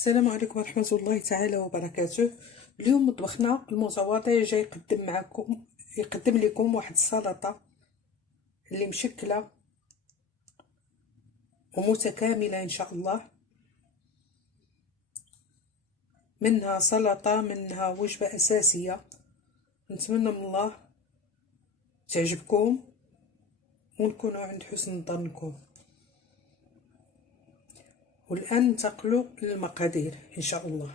السلام عليكم ورحمة الله تعالى وبركاته. اليوم طبخنا المتواضع جاي يقدم لكم واحد السلطة اللي مشكلة ومتكاملة ان شاء الله، منها سلطة منها وجبة اساسية. نتمنى من الله تعجبكم ونكونوا عند حسن ظنكم. والآن ننتقلوا للمقادير ان شاء الله.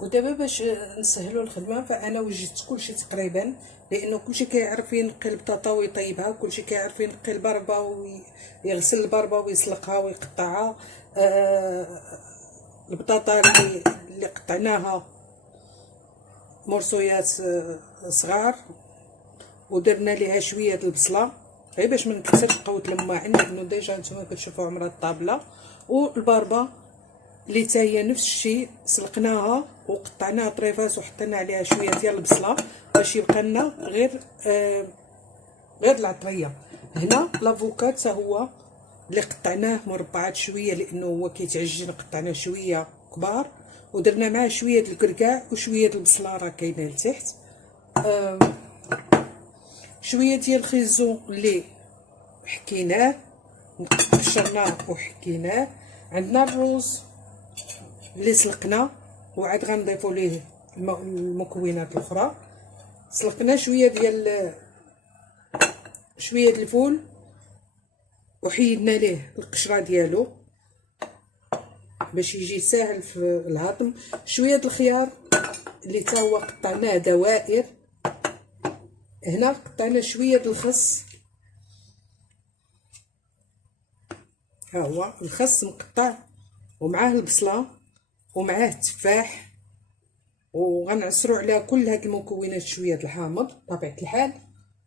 ودابا باش نسهلوا الخدمه فانا وجدت كلشي تقريبا، لانه كلشي كيعرف ينقي البطاطا ويطيبها، كلشي كيعرف ينقي البربه ويغسل البربه ويسلقها ويقطعها. البطاطا اللي قطعناها مرصويات صغار، ودرنا ليها شويه د البصله غير باش ما نكثرش قوه الماء عندنا، لانه ديجا نتوما كتشوفوا عمرها الطابله. والبربه اللي حتى هي نفس الشيء سلقناها وقطعناها طريفات وحطينا عليها شويه ديال البصله باش يبقى لنا غير العطريه. هنا لافوكاد حتى هو اللي قطعناه مربعات شويه، لانه هو كيتعجن قطعناه شويه كبار، ودرنا معاه شويه د الكركاع وشويه د البصله راه كاينه لتحت. شويه ديال الخيزو اللي حكيناه قشرناه وحكيناه. عندنا الروز اللي سلقنا وعاد غنضيفوا ليه المكونات الاخرى. سلقنا شويه ديال الفول وحيدنا ليه القشره ديالو باش يجي ساهل في الهضم. شويه الخيار اللي تا هو قطعناه دوائر. هنا قطعنا شويه الخس، ها هو الخس مقطع ومعاه البصله ومعاه التفاح، وغنعصروا على كل هاد المكونات شويه د الحامض بطبيعه الحال.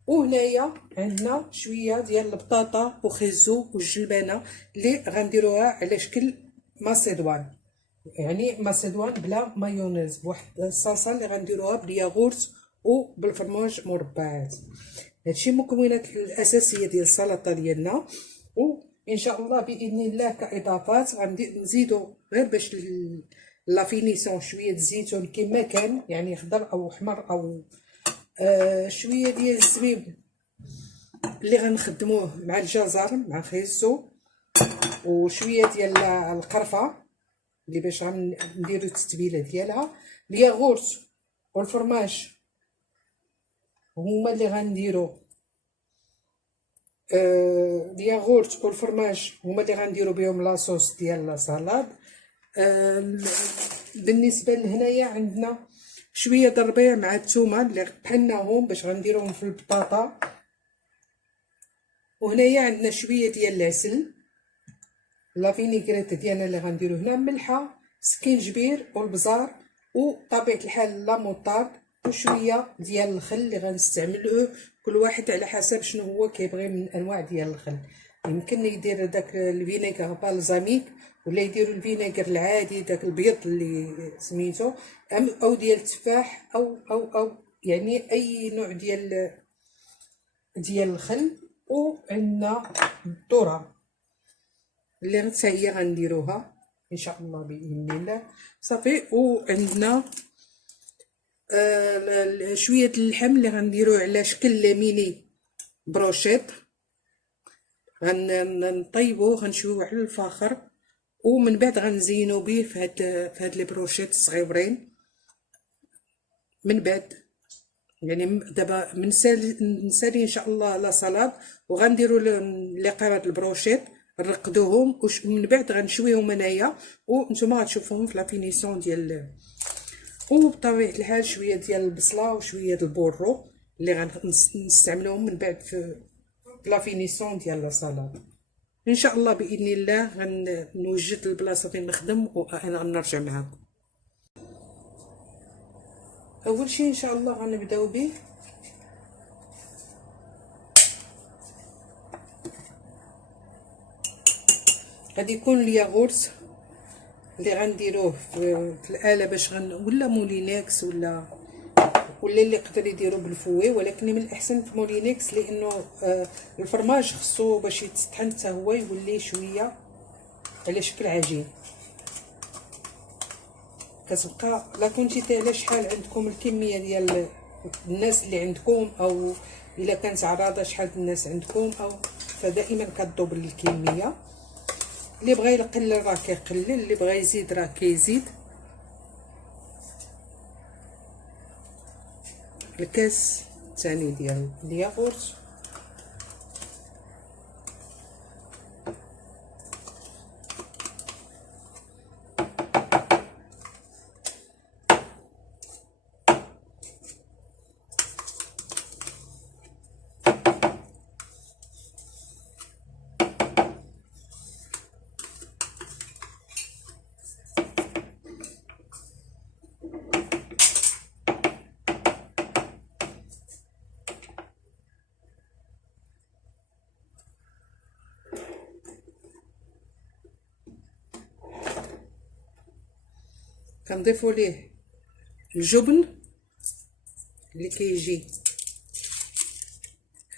وهنايا عندنا شويه ديال البطاطا وخيزو والجلبانه اللي غنديروها على شكل ماسيدوان، يعني ماسيدوان بلا مايونيز، بواحد الصلصه اللي غنديروها بالياغورت وبالفرماج مربعات. هادشي المكونات الاساسيه ديال السلطه ديالنا. وان شاء الله باذن الله كاضافات غنزيدوا غير باش لا فينيسيون شويه الزيتون كما كان، يعني خضر او احمر او شويه ديال الزبيب اللي غنخدموه مع الجزر مع خيزو، وشويه ديال القرفه اللي باش غنديروا التتبيله ديالها. الياغورت والفرماج هما اللي غنديروا الياغورت والفرماج هما اللي غنديروا بهم لاصوص ديال لاصالاد. بالنسبه لهنايا عندنا شويه د الربيع مع الثومه اللي طحناهم باش غنديروهم في البطاطا. وهنايا عندنا شويه ديال العسل، لا فينيغريت ديالنا اللي غنديرو هنا، ملحه، سكينجبير والبزار وطبيعه الحال لا موطارد، وشويه ديال الخل اللي غنستعملوه كل واحد على حسب شنو هو كيبغي من انواع ديال الخل. يمكن يدير داك الفينيغر بالزاميك، ولا يديروا الفينيغر العادي داك البيض اللي سميتو، او ديال التفاح او يعني اي نوع ديال الخل. وعندنا الذره اللي حتى هي غنديروها ان شاء الله باذن الله صافي. وعندنا شويه اللحم اللي غنديروه على شكل ميني بروشيط، غنطيبوه غنشويوه على الفاخر، ومن بعد غنزينو به في هاد لي بروشيط الصغيورين. من بعد يعني دابا نسالي ان شاء الله لا سلطه، وغنديروا لي قراد البروشيط نرقدوهم، ومن بعد غنشويهم انايا وانتم غتشوفوهم في لا فينيسيون ديال. وبطبيعه الحال شويه ديال البصله وشويه ديال البورو اللي غنستعملوهم من بعد في لا فينيسيون ديال لا سلطه. ان شاء الله باذن الله غنوجد البلاصه فين نخدم وانا غنرجع معكم. اول شيء ان شاء الله غنبداو به غادي يكون الياغورت اللي غنديروه في الاله باش ولا مولينكس ولا ولا اللي يقدر يديرو بالفوي، ولكن من الاحسن في مولينكس لانه الفرماج خصو باش يتطحن حتى هو يولي شويه على شكل عجين. كتبقى لا كونتيتي على شحال عندكم الكميه ديال الناس اللي عندكم، او الا كانت عراضه شحال الناس عندكم، او فدائما كتدوبل الكميه. اللي بغى يقلل راه كيقلل، اللي بغى يزيد راه كيزيد. الكاس الثاني ديال الياغورت، كنضيفو ليه الجبن اللي كيجي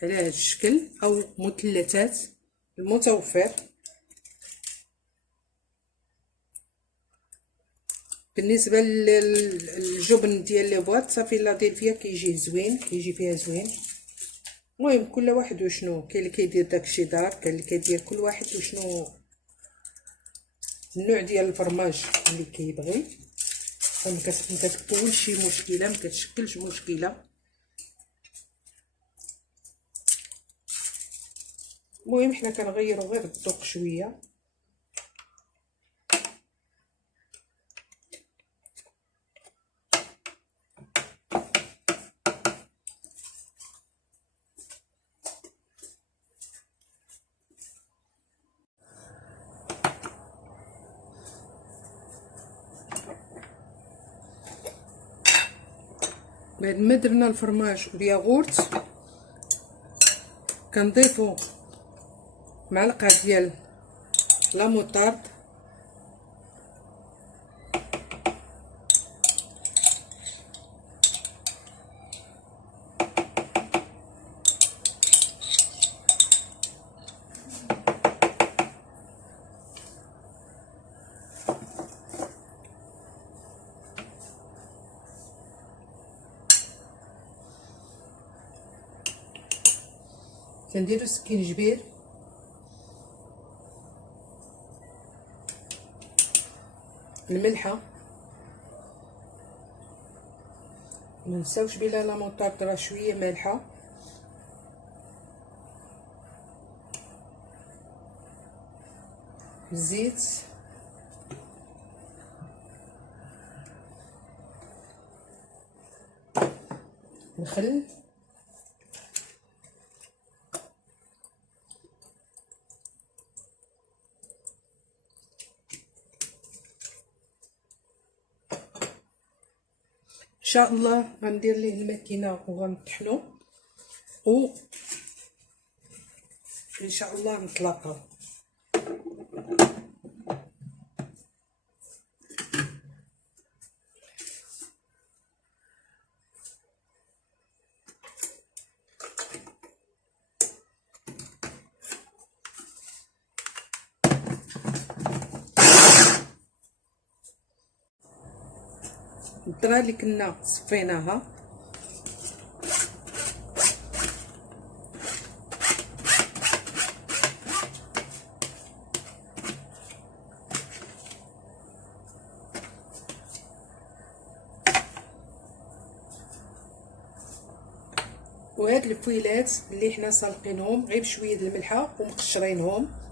على هذا الشكل او مثلثات المتوفر. بالنسبه للجبن ديال لي بواط صافي لاديلفيا كيجي زوين، كيجي فيها زوين. المهم كل واحد وشنو كاين، اللي كيدير داكشي دار، كاين اللي كيدير كل واحد وشنو النوع ديال الفرماج اللي كيبغي. ما كتكونش شي مشكله، ما كتشكلش مشكله. المهم حنا كنغيروا غير الذوق شويه. بعد ما درنا الفرماج والياغورت كنضيفو معلقه ديال لا موطارد، كنديرو سكينجبير، الملحه منساوش بلا لا موطارد راه شويه مالحه، الزيت، الخل، ان شاء الله غندير ليه الماكينه وغنطحنو، و ان شاء الله نتلاقاو. الذره اللي كنا صفيناها وهاد الفويلات اللي حنا سالقينهم غير بشويه د الملحه ومقشرينهم.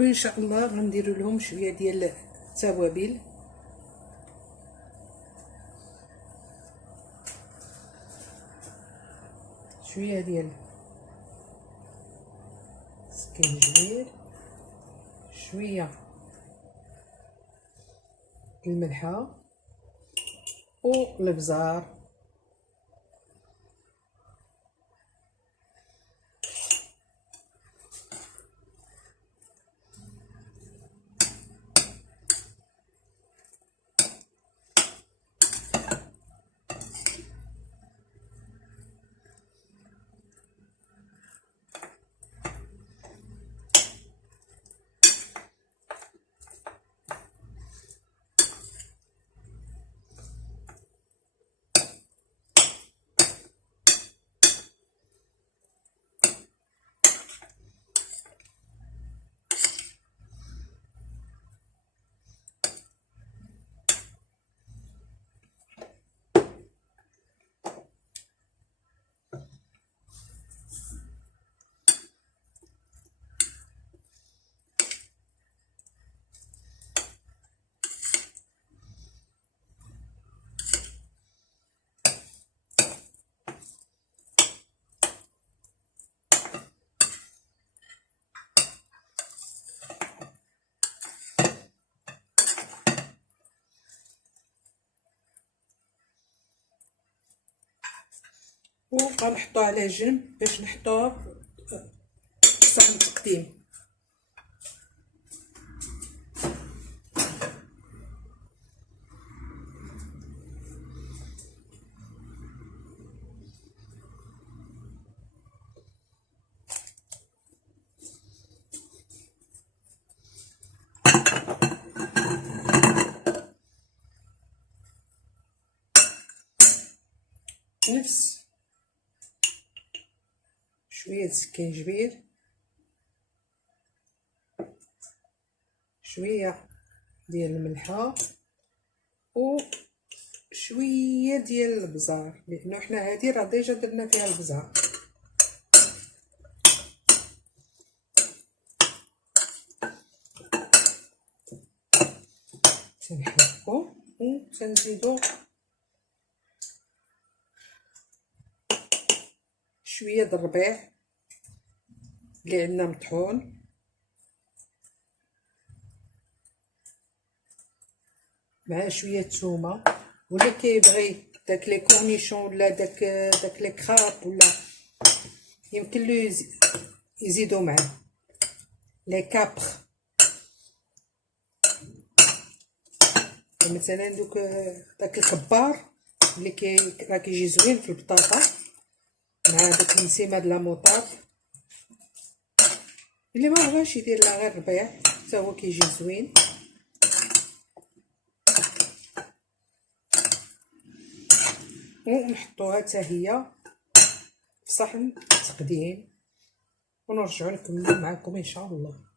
وان شاء الله غندير لهم شويه ديال التوابل، شويه ديال سكينجبير، شويه الملحه والبزار. وغنحطوه على جنب باش نحطوه في صحن التقديم. نفس شويه السكينجبير، شويه ديال الملحه وشويه ديال البزار، لانه حنا هذه راه ديجا درنا فيها البزار. تنحكو وتنزيدو شويه د الربيع اللي عندنا مطحون مع شويه الثومه، ولا كيبغي داك لي كورنيشون ولا داك لي كراب ولا يمكن له يزيدوا معاه لي كابر. مثلا دوك داك الكبار اللي راه كيجي زوين في البطاطا مع داك النسيمه د لا موطاب. اللي ما بغاش يدير لا غير الربيع حتى هو كيجي زوين. ونحطوها حتى هي في صحن تقديم ونرجعوا نكملوا معكم ان شاء الله.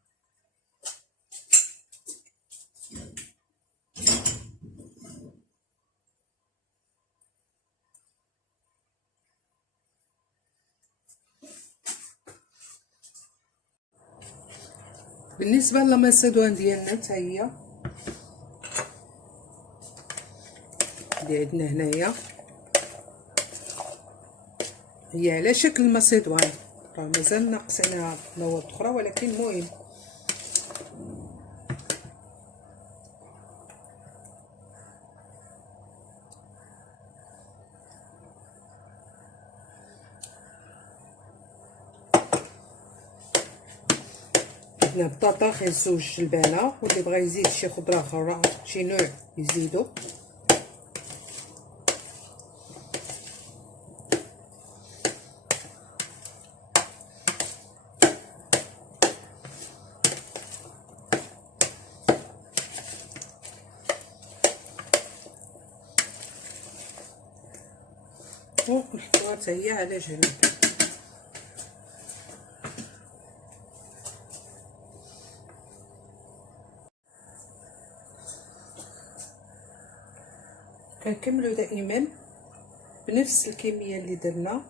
بالنسبه للماسدوان ديالنا حتى هي اللي عندنا هنايا هي على شكل ماسدوان، راه مازال ناقصنا مواد اخرى ولكن مهم. عندنا بطاطا خيزوج البانه، واللي بغى يزيد شي خضره اخرى شي نوع يزيدو. ونحطوها حتى هي على جنب. كنكملوا دائما بنفس الكميه اللي درنا.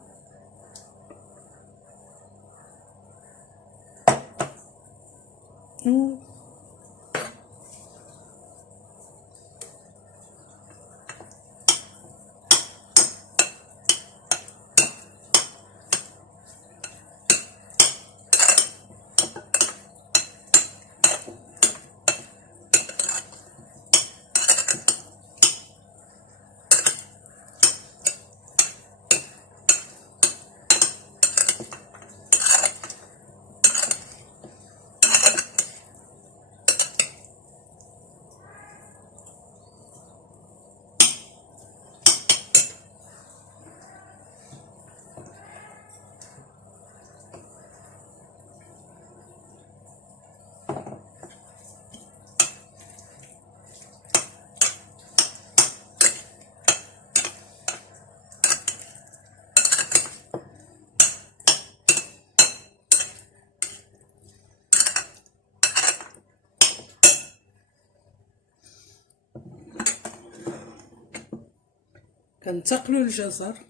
كنتقلوا الجزر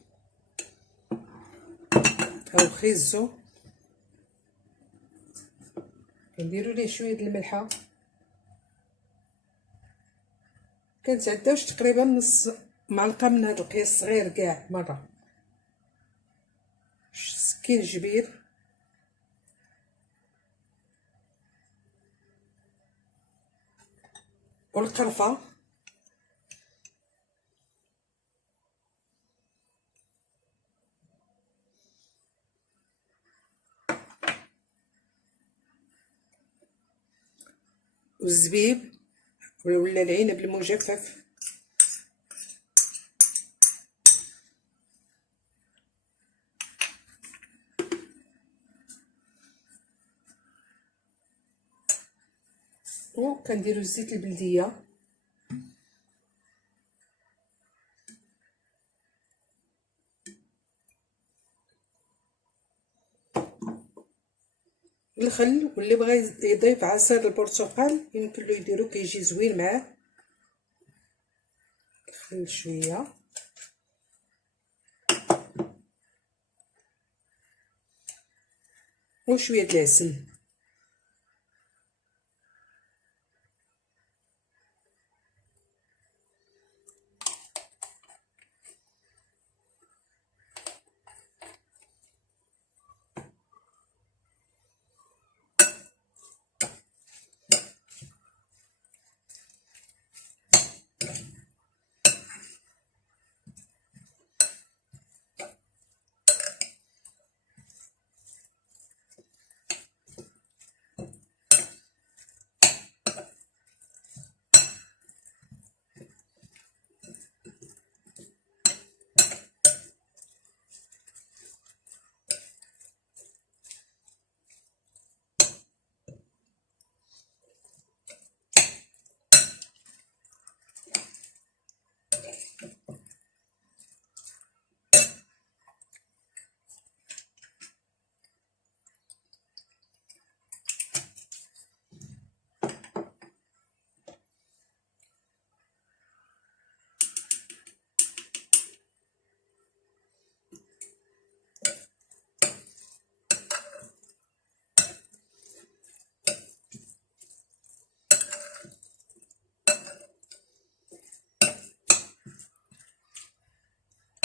او خيزو، كنديروا ليه شويه د الملحه، كنتعداوش تقريبا نص معلقه من هذا القياس الصغير كاع مره. سكين جبير والقرفه والزبيب ولا العنب المجفف، وكنديروا الزيت البلديه الخل، واللي بغى يضيف عصير البرتقال يمكن له يديرو كيجي زوين معاه. الخل شويه وشويه د العسل،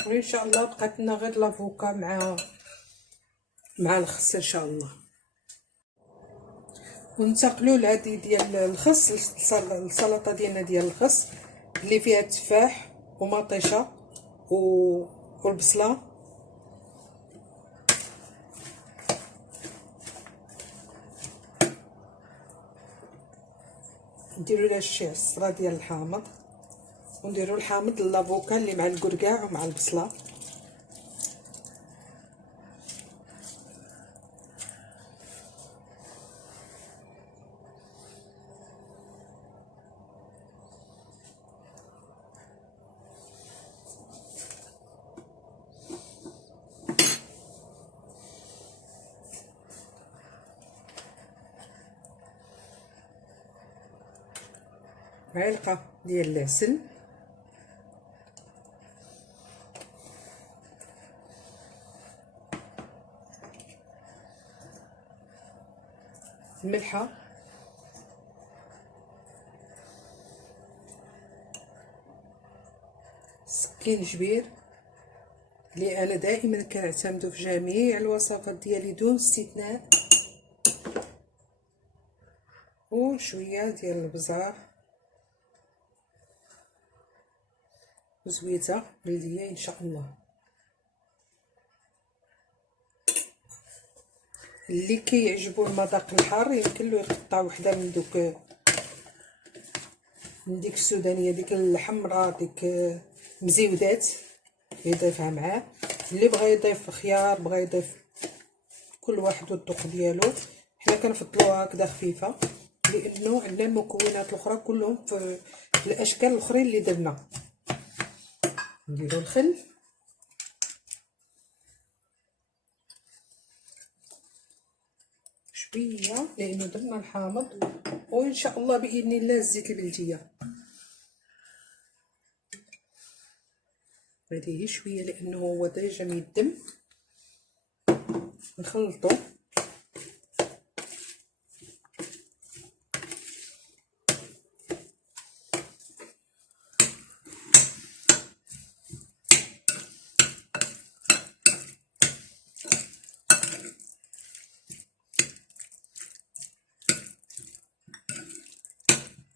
وان شاء الله بقات لنا غير لافوكا مع الخس ان شاء الله. وننتقلوا لهذه ديال الخس، السلطه ديالنا ديال الخس اللي فيها التفاح ومطيشه والبصله. نديروا لها الشيء الصغار ديال الحامض، ونديروا الحامض لافوكا اللي مع الكركاع ومع البصله. معلقه ديال العسل، الملحه، سكين جبير اللي انا دائما كنعتمدو في جميع الوصفات ديالي دون استثناء، وشويه ديال البزار وزويته بلديه ان شاء الله. اللي كيعجبو المذاق الحار يمكن له يقطع وحده من ديك السودانيه، ديك الحمراء، ديك مزيودات يضيفها معاه. اللي بغى يضيف خيار، بغى يضيف، كل واحد والذوق ديالو. حنا كنفضلوها هكذا خفيفه لانه عندنا المكونات الاخرى كلهم في الاشكال الاخرين اللي درنا. نديرو الخل شويه لانه درنا الحامض، وان شاء الله باذن الله الزيت البلديه. غادي شويه لانه هو ديجا ميدم. نخلطو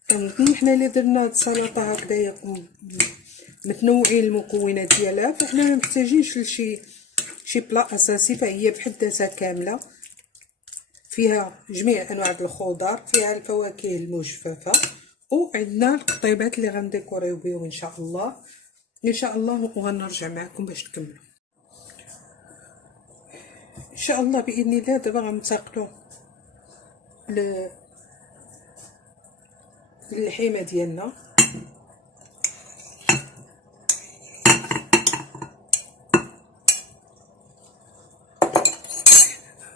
كنظن حنا اللي درنا هاد السلطه هكذايا متنوعين المكونات ديالها، فحنا ما محتاجينش لشي بلا اساسي، فهي بحد ذاتها كامله فيها جميع انواع الخضر، فيها الفواكه المجففه، وعندنا القطيبات اللي غنديكوريو بهم ان شاء الله وغنرجع معكم باش نكملوا ان شاء الله باذن الله. دابا غنتقلوا للحيمه ديالنا.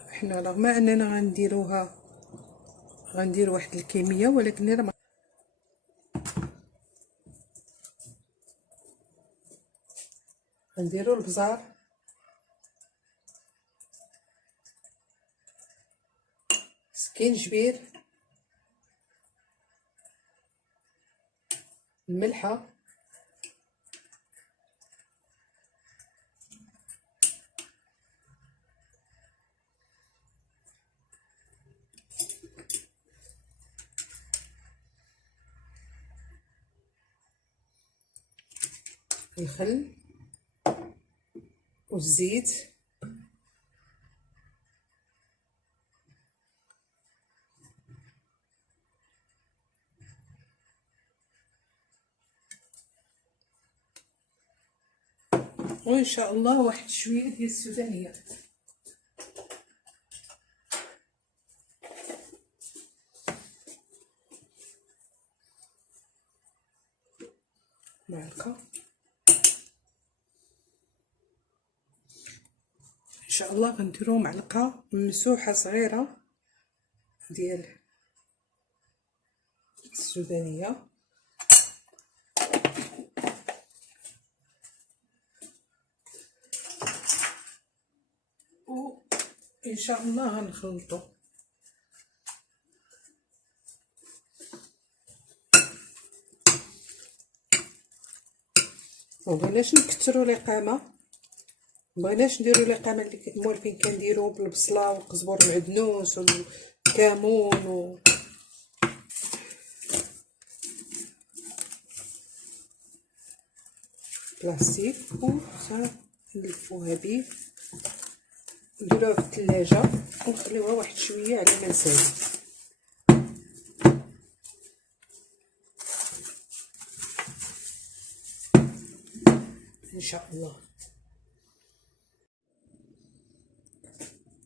حنا رغم اننا غنديروا واحد الكميه، ولكن راه غنديروا البزار، سكينجبير، الملحه، الخل والزيت، وان شاء الله واحد شويه ديال السودانيه. معلقه ان شاء الله غنديرو معلقه ممسوحه صغيره ديال السودانيه، وان شاء الله غنخلطو. مبغيناش نكثروا الاقامه، مبغيناش نديروا الاقامه اللي موالفين كنديروا بالبصله والقزبر المعدنوس والكمون بلاستيك، ونلفوها به نديروها في الثلاجه ونخليوها واحد شويه على ما نسالي. ان شاء الله.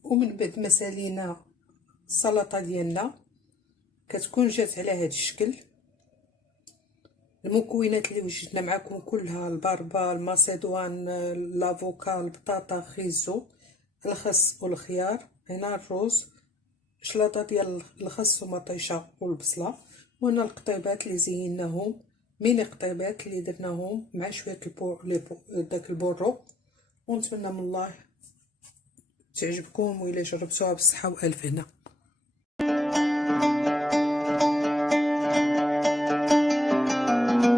ومن بعد ما سالينا السلطه ديالنا كتكون جات على هذا الشكل. المكونات اللي وجدنا معكم كلها: البربه، الماسيدوان، لافوكا، البطاطا، خيزو، الخس والخيار، هنا الروز، شلاطه ديال الخس ومطيشه والبصله، وهنا القطيبات اللي زيناهم، ميني قطيبات اللي درناهم مع شويه داك البورو. ونتمنى من الله تعجبكم، وإلا جربتوها بالصحه والف هنا.